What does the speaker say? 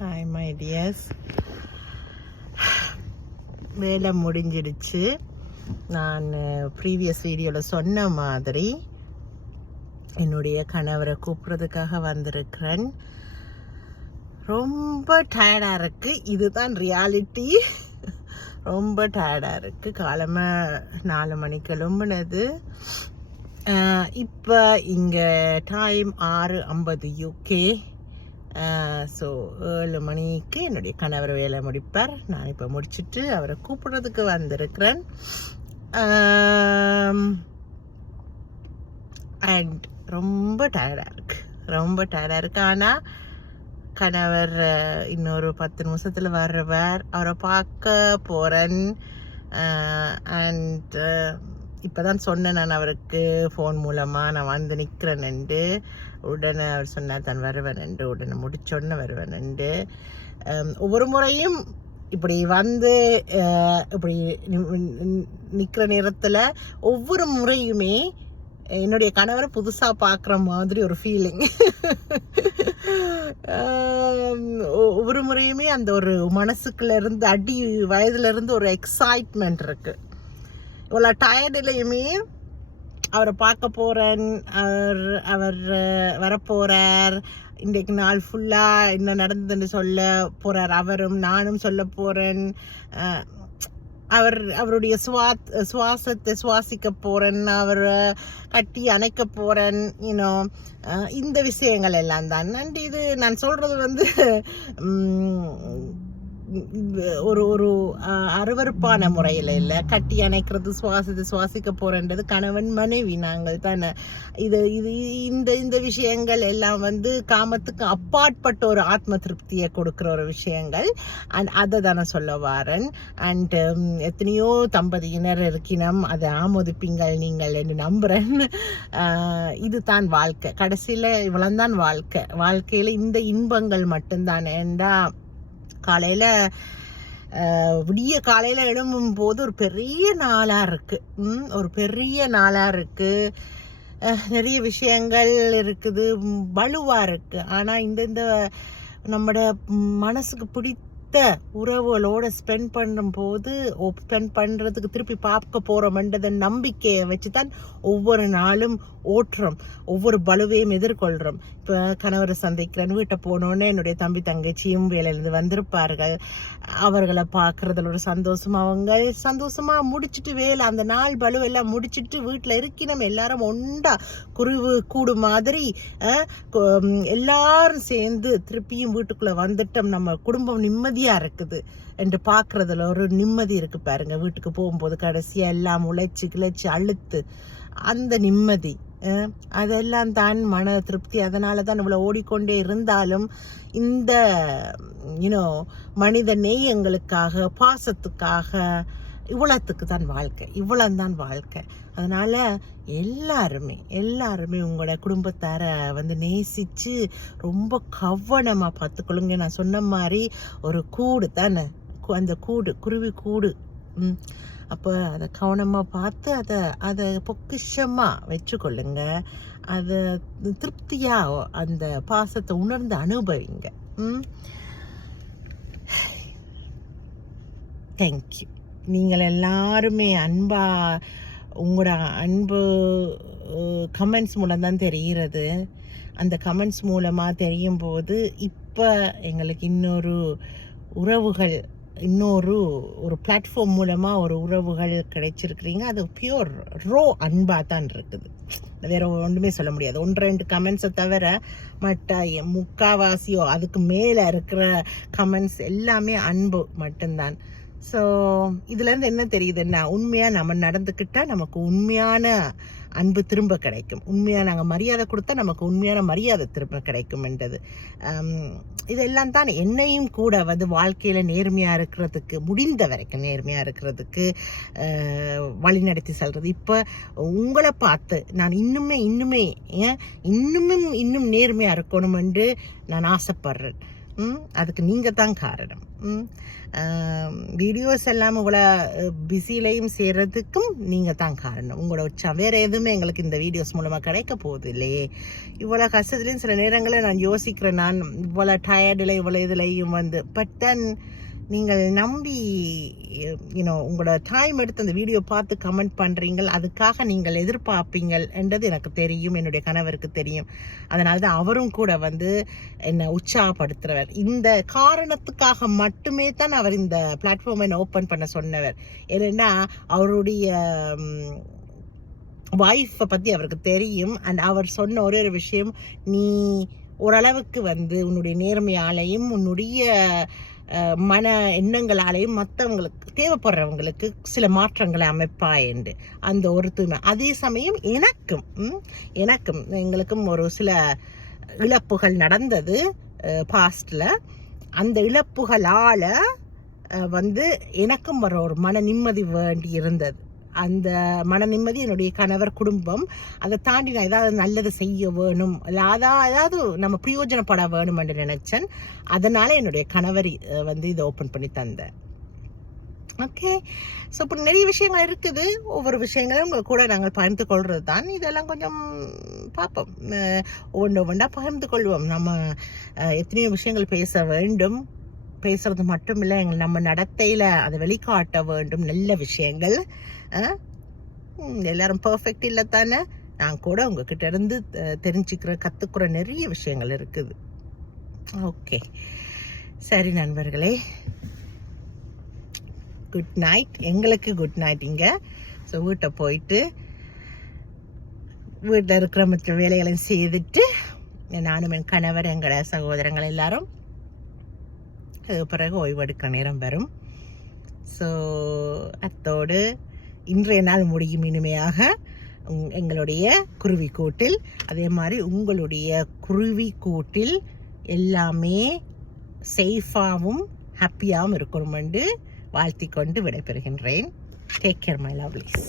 Hi my tears. வேலை முடிஞ்சிடுச்சு. நான் ப்ரீவியஸ் வீடியோவில் சொன்ன மாதிரி என்னுடைய கணவரை கூப்பிட்றதுக்காக வந்திருக்கிறேன். ரொம்ப டயர்டாக இருக்குது. இதுதான் ரியாலிட்டி. ரொம்ப டயர்டாக இருக்குது. காலமாக 4 மணிக்கு எழும்புனது. இப்போ இங்கே டைம் 6:50 UK. ஸோ 7 மணிக்கு என்னுடைய கணவர் வேலை முடிப்பார். நான் இப்போ முடிச்சுட்டு அவரை கூப்பிட்றதுக்கு வந்திருக்கிறேன். அண்ட் ரொம்ப டயர்டாக இருக்குது. ஆனால் கணவர் இன்னொரு 10 நிமிஷத்தில் வர்றவர். அவரை பார்க்க போகிறேன். அண்ட் இப்போ தான் சொன்னேன் நான் அவருக்கு ஃபோன் மூலமாக நான் வந்து நிற்கிறேன்ண்டு. உடனே அவர் சொன்னார் தான் வருவேன்ண்டு. உடனே முடிச்சோடனே வருவேன்ண்டு. ஒவ்வொரு முறையும் இப்படி வந்து இப்படி நிற்கிற நேரத்தில் ஒவ்வொரு முறையுமே என்னுடைய கணவரை புதுசாக பார்க்குற மாதிரி ஒரு ஃபீலிங். ஒவ்வொரு முறையுமே அந்த ஒரு மனசுக்குள்ளேருந்து அடி வயதுலேருந்து ஒரு எக்ஸைட்மெண்ட் இருக்குது. இவ்வளோ டயர்டுலையுமே அவரை பார்க்க போகிறேன். அவர் வரப்போகிறார். இன்றைக்கு நாள் ஃபுல்லாக என்ன நடந்ததுன்னு சொல்ல போகிறார். அவரும் நானும் சொல்ல போகிறேன். அவருடைய சுவாசத்தை சுவாசிக்க போகிறேன். அவரை கட்டி அணைக்க போகிறேன். இந்த விஷயங்கள் எல்லாம் தான். அண்ட் இது நான் சொல்கிறது வந்து ஒரு ஒரு அருவருப்பான முறையில் இல்லை. கட்டி அணைக்கிறது, சுவாசிக்க போகிறன்றது கணவன் மனைவி நாங்கள் தானே. இது இந்த விஷயங்கள் எல்லாம் வந்து காமத்துக்கு அப்பாற்பட்ட ஒரு ஆத்ம திருப்தியை கொடுக்குற ஒரு விஷயங்கள். அண்ட் அதை தானே சொல்ல வாரன். அண்ட் எத்தனையோ தம்பதியினர் இருக்கினம், அதை ஆமோதிப்பீங்கள் நீங்கள் என்று நம்புகிறேன். இது தான் வாழ்க்கை. கடைசியில் இவ்வளோந்தான் வாழ்க்கையில் இந்த இன்பங்கள் மட்டும்தான். ஏண்டா விடிய காலையில் எழும்பும் போது ஒரு பெரிய நாளாக இருக்குது. நிறைய விஷயங்கள் இருக்குது, வலுவாக இருக்குது. ஆனால் இந்த நம்மட மனசுக்கு பிடித்த உறவுகளோட ஸ்பெண்ட் பண்ணுறதுக்கு திருப்பி பார்க்க போகிறோம்ன்றத நம்பிக்கையை வச்சு தான் ஒவ்வொரு நாளும் ஓட்டுறோம். ஒவ்வொரு பலுவையும் எதிர்கொள்கிறோம். இப்போ கணவரை சந்திக்கிறேன், வீட்டை போனோன்னே என்னுடைய தம்பி தங்கச்சியும் வேலையிலேருந்து வந்திருப்பார்கள். அவர்களை பார்க்குறதுல ஒரு சந்தோஷம். அவங்க சந்தோஷமாக முடிச்சுட்டு வேலை அந்த நாள் பலுவெல்லாம் முடிச்சுட்டு வீட்டில் இருக்கணும். எல்லாரும் ஒண்டா கூடு மாதிரி எல்லாரும் சேர்ந்து திருப்பியும் வீட்டுக்குள்ளே வந்துட்டோம். நம்ம குடும்பம் நிம்மதியாக இருக்குது என்று பார்க்குறதுல ஒரு நிம்மதி இருக்குது பாருங்க. வீட்டுக்கு போகும்போது கடைசியாக எல்லாம் உழைச்சி அழுத்து அந்த நிம்மதி, அதெல்லாம் தான் மன திருப்தி. அதனால தான் இவ்வளோ ஓடிக்கொண்டே இருந்தாலும் இந்த மனித நேயங்களுக்காக, பாசத்துக்காக, இவ்வளோத்துக்கு தான் வாழ்க்கை. அதனால எல்லாருமே உங்களோட குடும்பத்தாரை வந்து நேசித்து ரொம்ப கவனமாக பார்த்துக்கொள்ளுங்க. நான் சொன்ன மாதிரி ஒரு கூடு தானே, அந்த குருவி கூடு. அப்போ அதை கவனமாக பார்த்து அதை பொக்கிஷமாக வச்சுக்கொள்ளுங்க. அதை திருப்தியாக அந்த பாசத்தை உணர்ந்து அனுபவிங்க. தேங்க்யூ. நீங்கள் எல்லாருமே உங்களோட அன்பு கமெண்ட்ஸ் மூலம் தான் தெரிகிறது. அந்த கமெண்ட்ஸ் மூலமாக தெரியும் போது இப்போ எங்களுக்கு ஒரு பிளாட்ஃபார்ம் மூலமாக ஒரு உறவுகள் கிடைச்சிருக்கிறீங்க. அது பியூர் அன்பாக தான் இருக்குது. வேற ஒன்றுமே சொல்ல முடியாது. 1-2 கமெண்ட்ஸை தவிர மற்ற முக்காவாசியோ அதுக்கு மேலே இருக்கிற கமெண்ட்ஸ் எல்லாமே அன்பு மட்டும்தான். ஸோ இதுலேருந்து என்ன தெரியுதுன்னா, உண்மையாக நம்ம நடந்துக்கிட்டால் நமக்கு உண்மையான அன்பு திரும்ப கிடைக்கும். உண்மையாக நாங்கள் மரியாதை கொடுத்தா நமக்கு உண்மையான மரியாதை திரும்ப கிடைக்கும்ன்றது. இதெல்லாம் தான் என்னையும் கூட வந்து வாழ்க்கையில் நேர்மையாக இருக்கிறதுக்கு, முடிந்த வரைக்கும் நேர்மையாக இருக்கிறதுக்கு வழிநடத்தி செல்வது. இப்போ உங்களை பார்த்து நான் இன்னும் நேர்மையாக இருக்கணும் என்று நான் ஆசைப்படுறேன். அதுக்கு நீங்கள் தான் காரணம். வீடியோஸ் எல்லாம் இவ்வளோ பிஸிலையும் செய்கிறதுக்கும் நீங்கள் தான் காரணம். உங்களோட உற்சாகம் வேறு எதுவுமே எங்களுக்கு இந்த வீடியோஸ் மூலமாக கிடைக்க போகுது இல்லையே. இவ்வளோ கஷ்டத்துலேயும் சில நேரங்களில் நான் யோசிக்கிறேன், நான் இவ்வளோ டயர்டில் இவ்வளோ இதுலையும் பட் தென் நீங்கள் நம்பி உங்களோட டைம் எடுத்து அந்த வீடியோ பார்த்து கமெண்ட் பண்ணுறீங்க, அதுக்காக நீங்கள் எதிர்பார்ப்பீங்கள் என்றது எனக்கு தெரியும், என்னுடைய கணவருக்கு தெரியும். அதனால தான் அவரும் கூட என்னை உற்சாகப்படுத்துகிறவர். இந்த காரணத்துக்காக மட்டுமே தான் அவர் இந்த பிளாட்ஃபார்மை என்னை ஓப்பன் பண்ண சொன்னவர். ஏன்னா அவருடைய வைஃபை பற்றி அவருக்கு தெரியும். அண்ட் அவர் சொன்ன ஒரே ஒரு விஷயம், நீ ஓரளவுக்கு உன்னுடைய நேர்மையாலையும் உன்னுடைய மன எண்ணங்களாலேயும் மற்றவங்களுக்கு தேவைப்படுறவங்களுக்கு சில மாற்றங்களை அமைப்பாய் என்று அந்த ஒரு தூய்மை. அதே சமயம் எனக்கும் எங்களுக்கும் ஒரு சில இழப்புகள் நடந்தது பாஸ்டில். அந்த இழப்புகளால் எனக்கும் வர ஒரு மன நிம்மதி வேண்டி இருந்தது. அந்த மன நிம்மதி என்னுடைய கணவர், குடும்பம், அதை தாண்டி நான் ஏதாவது நல்லது செய்ய வேணும், அதாவது நம்ம பிரயோஜனப்பட வேணும் என்று நினைச்சேன். அதனால என்னுடைய கணவர் இதை ஓப்பன் பண்ணி தந்தேன். ஓகே, ஸோ இப்போ நிறைய விஷயங்கள் இருக்குது. ஒவ்வொரு விஷயங்களும் உங்கள் கூட நாங்கள் பகிர்ந்து கொள்வது தான். இதெல்லாம் கொஞ்சம் பார்ப்போம், ஒவ்வொன்றா பகிர்ந்து கொள்வோம். நம்ம எத்தனையோ விஷயங்கள் பேச வேண்டும். பேசுறது மட்டும் இல்லை, நம்ம நடத்தையில் அதை வெளிக்காட்ட வேண்டும். நல்ல விஷயங்கள். எல்லாரும் பர்ஃபெக்ட் இல்லை தானே. நான் கூட உங்ககிட்ட இருந்து கற்றுக்குற நிறைய விஷயங்கள் இருக்குது. ஓகே, சரி நண்பர்களே, குட் நைட். எங்களுக்கு குட் நைட் இங்கே. ஸோ வீட்டை போயிட்டு வீட்டில் இருக்கிற மற்ற வேலைகளையும் செய்துட்டு நானும் என் கணவர், எங்களோட சகோதரங்கள் எல்லாரும் அதுக்கு பிறகு ஓய்வெடுக்க நேரம் வரும். ஸோ அத்தோடு இன்றைய நாள் முடியும் இனிமையாக எங்களுடைய குருவி கூட்டில். அதே மாதிரி உங்களுடைய குருவி கூட்டில் எல்லாமே சேஃபாகவும் ஹாப்பியாகவும் இருக்கணும் என்று வாழ்த்திக் கொண்டு விடைபெறுகின்றேன். Take care my lovelies.